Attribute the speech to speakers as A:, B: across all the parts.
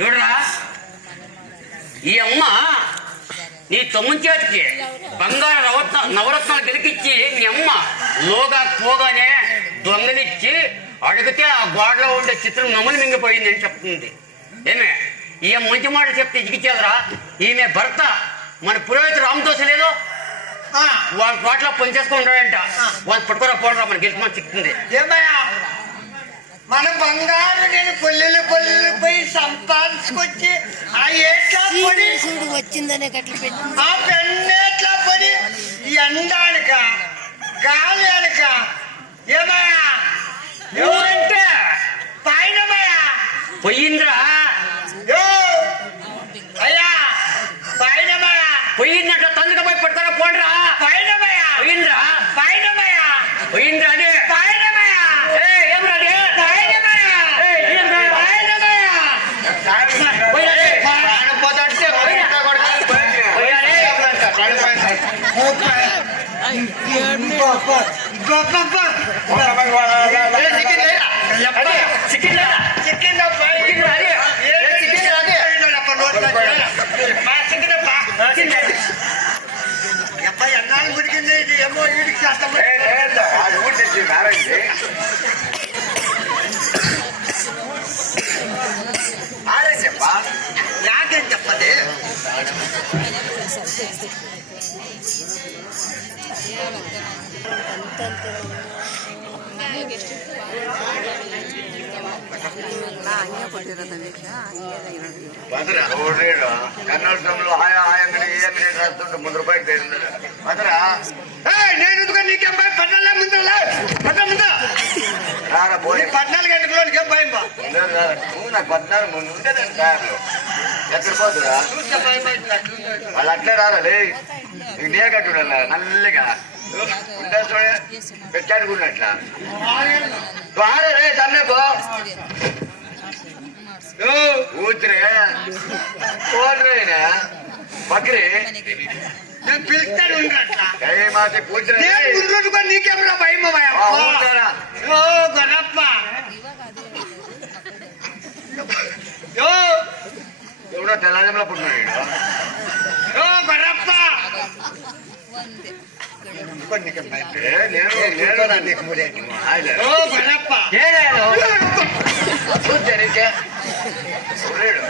A: చూడరా? ఈ అమ్మ నీ తమ్ముని చేతికి బంగారు నవరత్న నవరత్నాలు గెలికిచ్చి మీ అమ్మ లోగా పోగానే దొంగలిచ్చి అడిగితే ఆ గోడలో ఉండే చిత్రం నమలు మింగిపోయింది అని చెప్తుంది. ఏమే? ఈ మంచి మాట చెప్తే ఇగిచేదరా ఈమె భర్త మన పురోహిత రామదోష లేదు? వాళ్ళ తోటలో పని చేసుకుంటాడంట వాళ్ళు పట్టుకురా పోడరా మనకి గెలిచి చిక్కింది
B: ఏమయ్యా? మన బంగారు నేను కొల్లెలు కొల్లెలు
C: వచ్చిందనే కట్లు పెట్టి
B: ఆ పెన్నేట్లా పడి ఎండాడక గాలి అనక ఏమయ్యా
A: ఎవరంటే
B: పైనమయ్యా
A: పోయిందిరా
B: యో అయ్యా పైనమయ్యా
A: పోయిందంట తండ్రికి పోయి పట్టుకురా పోడరా లేదా?
B: ఎన్నాళ్ళు గురికింది ఇది ఏమో వీడికి చేస్తాం యాకేం చెప్పదే
D: ಬಂದ್ರ ಅವ್ರ ರೇಟ್ ಕನ್ನಡದಲ್ಲೂ ಆಯ ಆಯ ಅಂಗಡಿ ಏನ್ ರೇಟ್ ಹಾಕ್ತುಂಟು ಮುಂದ್ ರೂಪಾಯಿ ತೇರಿದ್ರೆ ಬಂದ್ರ
B: నేను నీకు ఎంబాయి పద్నాలుగు ముందులా పద్నాలుగు పద్నాలుగు గంటలు నీకు ఎంబాయి
D: నువ్వు నాకు పద్నాలుగు ముందు
B: ఉంటే నేను అవుతుంది
D: వాళ్ళు అట్లే రాలే నీ కట్టు నల్లగా. ఉండే పెట్టాడుకున్నట్ల రే తన్నకు ఊతిరే. ఓన్రేనా బక్రి.
B: నేను నేను గుర్రుగా నీకేమన్నా భయం భయం
D: తెల్లజంలో పుట్టినాడు ఈడు.
B: ఓ గొర్రప్ప
D: ఏ, నేను నేను ఆయలే.
B: ఓ గొర్రప్ప
A: ఏడాడు?
D: చూస్తే నీకే. చూడలేడు.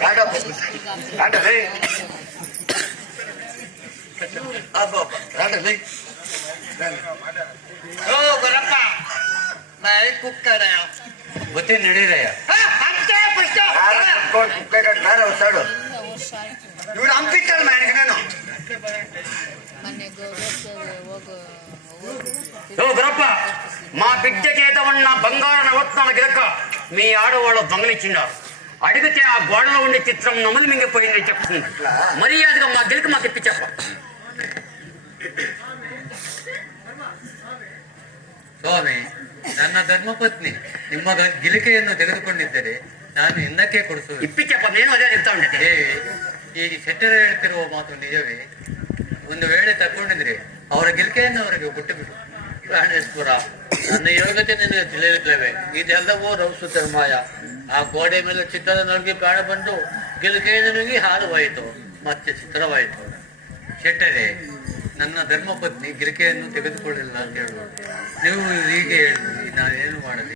D: రాండి అబ్బా. రాండి రే. రారా, కుక్కోడు, కుక్కే కట్టు రారా వస్తాడు
B: ఇవి పంపించాలి మా ఆయనకి నేను
C: ಮೊನ್ನೆ ಹೋಗು
A: ఓ గురప్ప మా బిడ్డ చేత ఉన్న బంగారు నవత్నాల గిరక మీ ఆడవాళ్ళు దొంగలిచ్చిండారు అడిగితే ఆ గోడలో ఉండే చిత్రం నమలు మింగిపోయిందని చెప్తుంది మర్యాదగా మా గిలక మాకు ఇప్పించప్ప
E: ಸ್ವಾಮಿ ನನ್ನ ಧರ್ಮಪತ್ನಿ ನಿಮ್ಮ ಗ- ಗಿಲಿಕೆಯನ್ನು ತೆಗೆದುಕೊಂಡಿದ್ದರೆ ನಾನು ಇನ್ನಕ್ಕೆ ಕೊಡಿಸುವುದು
A: ಇಪ್ಪಿಚ್ಚಪ್ಪ ನೀನು ಅದೇ ಇರ್ತಾ
E: ಉಂಟೆ ಈ ಈಗ ಹೇಳ್ತಿರುವ ಮಾತು ನಿಜವೇ? ಒಂದು ವೇಳೆ ತಕೊಂಡಿದ್ರೆ ಅವರ ಗಿಲ್ಕೆಯನ್ನು ಅವರಿಗೆ ಬಿಟ್ಟು ಪ್ರಾಣೇಶ್ವರ ನನ್ನ ಯೋಗ್ಯತೆ ನಿನಗೆ ತಿಳಿಯಲಿದ್ದೇವೆ ಇದೆಲ್ಲವೂ ರೌಸು ಧರ್ಮಾಯ ಆ ಗೋಡೆ ಮೇಲೆ ಚಿತ್ರದ ನಡುಗೆ ಪ್ರಾಣ ಬಂದು ಹಾಲು ವಾಯಿತು ಮತ್ತೆ ಚಿತ್ರವಾಯಿತು. ಶೆಟ್ಟರೆ ನನ್ನ ಧರ್ಮಪತ್ನಿ ಗಿಲ್ಕೆಯನ್ನು ತೆಗೆದುಕೊಳ್ಳಿಲ್ಲ ಅಂತ ಹೇಳುವ ನೀವು ಹೀಗೆ ಹೇಳಿದ್ರಿ ನಾನೇನು ಮಾಡಲಿ?